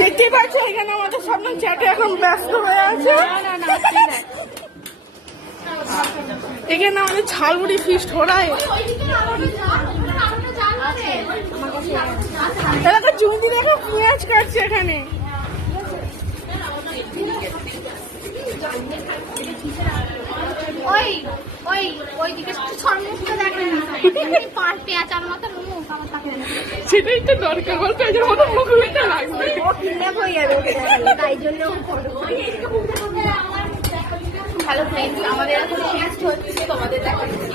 দেখতেই পাচ্ছ এখানে আমাদের সামনে চ্যাটে এখন ব্যস্ত হয়ে আছে। এখানে আমাদের ঝালমুড়ি ফিস্ট হরায়। এলাকা জুঁদি দেখো পেঁয়াজ কাটছে এখানে। সেটাই তো দরকার, বলতে মতো মুখটা লাগবে তাই জন্য। হ্যালো ফ্রেন্ডস, আমাদের এখন ফিস্ট হচ্ছে, তোমাদের দেখাচ্ছি।